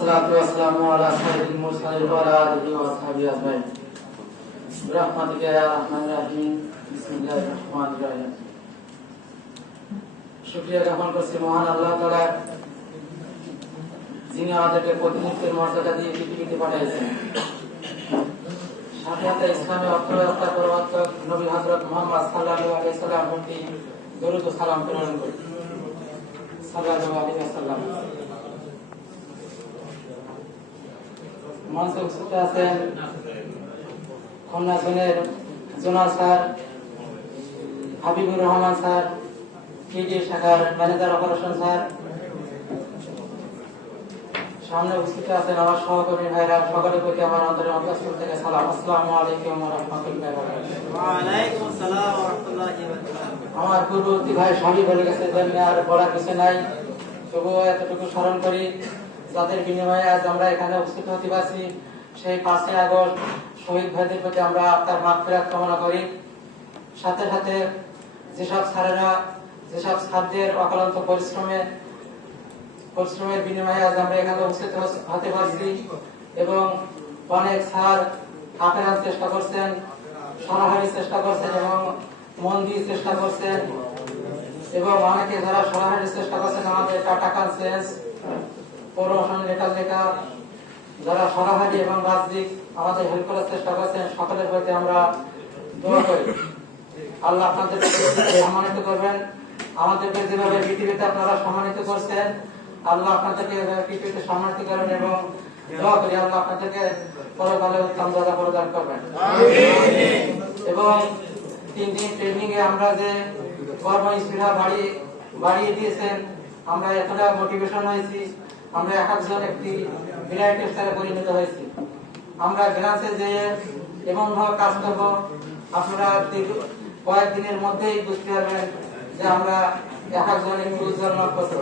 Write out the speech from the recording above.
والصلاة والسلام على سيد المرسلين وعلى آله وصحبه أجمعين برحمتك يا أرحم الراحمين بسم الله الرحمن الرحيم শুকরিয়া জ্ঞাপন করছি মহান আল্লাহ তাআলা যিনি আমাদেরকে প্রতিনিধিত্বের মর্যাদা দিয়ে পৃথিবীতে পাঠিয়েছেন। সাথে সাথে ইসলামে অর্থব্যবস্থা প্রবর্তক নবী হযরত মুহাম্মদ সাল্লাল্লাহু আলাইহি ওয়াসাল্লাম প্রতি দরুদ ও সালাম প্রেরণ করি। সাল্লাল্লাহু আলাইহি ওয়াসাল্লাম। মঞ্চে উপস্থিত আছেন খুলনা জোনের zonal sir, Habibur Rahman sir, KD শাখার ম্যানেজার অপারেশন স্যার, সামনে উপস্থিত আছেন আমার সহকর্মী ভাইরা, সকলের প্রতি আমার অন্তরের অন্তঃস্থল থেকে সালাম। আসসালামু আলাইকুম ওয়া রাহমাতুল্লাহি ওয়া বারাকাতুহু। ওয়া আলাইকুম আসসালাম ওয়া রাহমাতুল্লাহি ওয়া বারাকাতুহু। আমার পূর্ববর্তী ভাই সবই বলে গেছে, জন্য আর বলার কিছু নাই, তবুও এতটুকু স্মরণ করি যাদের বিনিময়ে আজ আমরা এখানে উপস্থিত হতে পারছি। সেই 5ই আগস্ট শহীদ ভাইদের প্রতি আমরা তার মাগফিরাত কামনা করি। সাথে সাথে যেসব ছাত্রদের অক্লান্ত পরিশ্রমের বিনিময়ে আজ আমরা এখানে উপস্থিত হতে পারছি এবং অনেক স্যার আপ্রাণ চেষ্টা করছেন, সরাসরি চেষ্টা করছেন এবং মন দিয়ে চেষ্টা করছেন এবং অনেকে যারা সরাসরি চেষ্টা করছেন আমাদের টাটা কনসেন্স প্রমোশন লেটার লেখা যারা সরাসরি এবং বাহ্যিক আমাদের হেল্প করার চেষ্টা করছেন, সকলের প্রতি আমরা দোয়া করি আল্লাহ আপনাদেরকে সম্মানিত করবেন। আমাদেরকে যেভাবে পৃথিবীতে আপনারা সম্মানিত করছেন, আল্লাহ আপনাদেরকে পৃথিবীতে সম্মানিত করেন এবং দোয়া করি আল্লাহ আপনাদেরকে পরকালে উত্তম জাযা প্রদান করবেন। এবং 3 দিন ট্রেনিং এ আমরা যে কর্মস্পৃহা বাড়িয়ে দিয়েছেন, আমরা এতটা মোটিভেশন হয়েছি, আমরা এক একজন একটি বিরাট টেস্টারে পরিণত হয়েছি। আমরা গ্রামে যে এমন ভাবে কাজ করবো আপনারা কয়েকদিনের মধ্যেই বুঝতে পারবেন যে আমরা এক একজন একটি উজ্জ্বল নক্ষত্র।